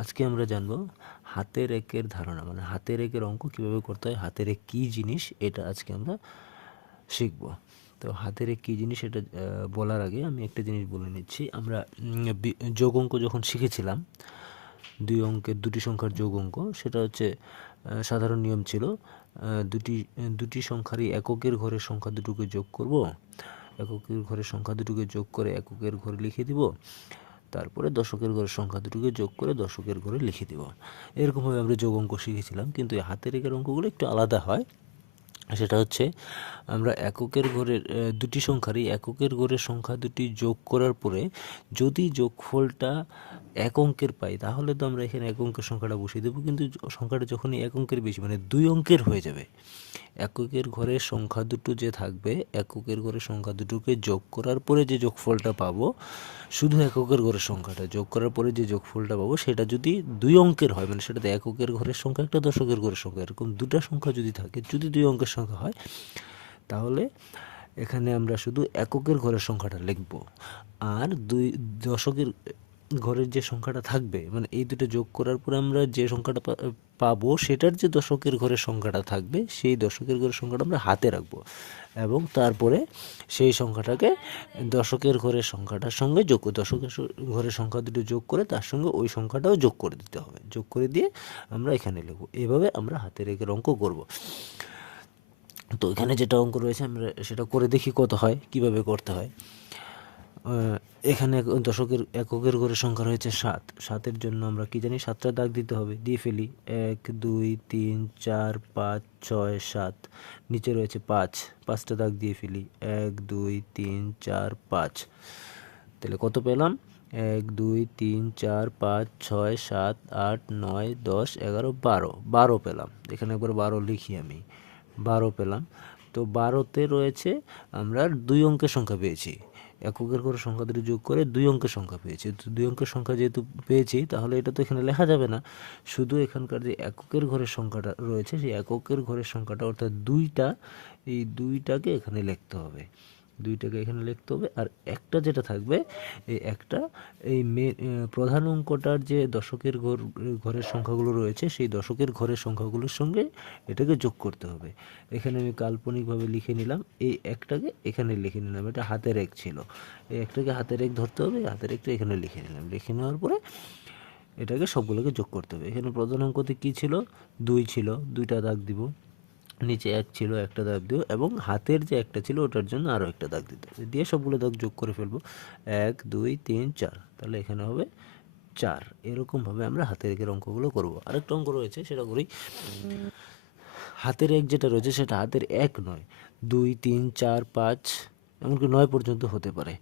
আজকে আমরা জানবো হাতের একের ধারণা, মানে হাতের একের অঙ্ক কিভাবে করতে হয়, হাতের এক কী জিনিস, এটা আজকে আমরা শিখব। তো হাতের এক কী জিনিস এটা বলার আগে আমি একটা জিনিস বলে নিচ্ছি। আমরা যোগ অঙ্ক যখন শিখেছিলাম, দুটি সংখ্যার যোগ অঙ্ক, সেটা হচ্ছে সাধারণ নিয়ম ছিল দুটি সংখ্যারই এককের ঘরের সংখ্যা দুটোকে যোগ করব, এককের ঘরের সংখ্যা দুটোকে যোগ করে এককের ঘরে লিখে দিব, তারপরে দশকের ঘরের সংখ্যা দুটোকে যোগ করে দশকের ঘরে লিখে দিব। এরকমভাবে আমরা যোগ অঙ্ক শিখেছিলাম, কিন্তু এই হাতের রেখার অঙ্কগুলো একটু আলাদা হয়। সেটা হচ্ছে আমরা এককের ঘরের দুটি সংখ্যারই এককের ঘরের সংখ্যা দুটি যোগ করার পরে যদি যোগফলটা এক অঙ্কের পাই, তাহলে তো আমরা এখানে এক অঙ্কের সংখ্যাটা বসিয়ে দেবো, কিন্তু সংখ্যাটা যখনই এক অঙ্কের বেশি, মানে দুই অঙ্কের হয়ে যাবে, এককের ঘরের সংখ্যা দুটো যে থাকবে, এককের ঘরের সংখ্যা দুটোকে যোগ করার পরে যে যোগফলটা পাবো, শুধু এককের ঘরের সংখ্যাটা যোগ করার পরে যে যোগফলটা পাবো, সেটা যদি দুই অঙ্কের হয়, মানে সেটাতে এককের ঘরের সংখ্যা একটা, দশকের ঘরের সংখ্যা, এরকম দুটো সংখ্যা যদি থাকে, যদি দুই অঙ্কের সংখ্যা হয়, তাহলে এখানে আমরা শুধু এককের ঘরের সংখ্যাটা লিখব। আর দশকের ঘরের যে সংখ্যাটা থাকবে, মানে এই দুটো যোগ করার পরে আমরা যে সংখ্যাটা পাবো, সেটার যে দশকের ঘরের সংখ্যাটা থাকবে, সেই দশকের ঘরের সংখ্যাটা আমরা হাতে রাখবো, এবং তারপরে সেই সংখ্যাটাকে দশকের ঘরের সংখ্যাটার সঙ্গে দশকের ঘরের সংখ্যা দুটো যোগ করে তার সঙ্গে ওই সংখ্যাটাও যোগ করে দিতে হবে। যোগ করে দিয়ে আমরা এখানে লিখবো। এভাবে আমরা হাতের একের অঙ্ক করব। তো এখানে যেটা অঙ্ক রয়েছে আমরা সেটা করে দেখি কত হয়, কিভাবে করতে হয়। এখানে দশকের এককের ঘরের সংখ্যা রয়েছে 7। 7-এর জন্য আমরা কি জানি, 7টা দাগ দিতে হবে, দিয়ে ফেলি। 1 2 3 4 5 6 7। নিচে রয়েছে 5, 5টা দাগ দিয়ে ফেলি। 1 2 3 4 5। তাহলে কত পেলাম? 1 2 3 4 5 6 7 8 9 10 11 12, 12 পেলাম। এখানে একবার 12 লিখি আমি, 12 পেলাম। তো 12তে রয়েছে আমরা দুই অঙ্কের সংখ্যা পেয়েছি, এককের ঘরের সংখ্যা দুটো যোগ করে দুই অঙ্কের সংখ্যা পেয়েছি। তো দুই অঙ্কের সংখ্যা যেহেতু পেয়েছি, তাহলে এটা তো এখানে লেখা যাবে না, শুধু এখানকার যে এককের ঘরের সংখ্যাটা রয়েছে, সেই এককের ঘরের সংখ্যাটা অর্থাৎ দুইটা, এই দুইটাকে এখানে লিখতে হবে, দুইটাকে এখানে লিখতে হবে। আর একটা যেটা থাকবে, এই একটা এই প্রধান অঙ্কটার যে দশকের ঘরের সংখ্যাগুলো রয়েছে, সেই দশকের ঘরের সংখ্যাগুলোর সঙ্গে এটাকে যোগ করতে হবে। এখানে আমি কাল্পনিকভাবে লিখে নিলাম, এই একটাকে এখানে লিখে নিলাম, এটা হাতের এক ছিল, এই একটাকে হাতের এক ধরতে হবে, হাতের একটা এখানে লিখে নিলাম। লিখে নেওয়ার পরে এটাকে সবগুলোকে যোগ করতে হবে। এখানে প্রধান অঙ্কতে কী ছিল? 2 ছিল, 2টা দাগ দিব। নিচে 1 ছিল, একটা দাগ দিব, এবং হাতের যে একটা ছিল ওটার জন্য আরও একটা দাগ দিতে হবে, দিয়ে সবগুলো দাগ যোগ করে ফেলবো। 1 2 3 4, তাহলে এখানে হবে 4। এরকমভাবে আমরা হাতের একের অঙ্কগুলো করব। আরেকটা অঙ্ক রয়েছে, সেটা করি। হাতের এক যেটা রয়েছে সেটা হাতের এক নয়, 2 3 4 5, এমনকি 9 পর্যন্ত হতে পারে।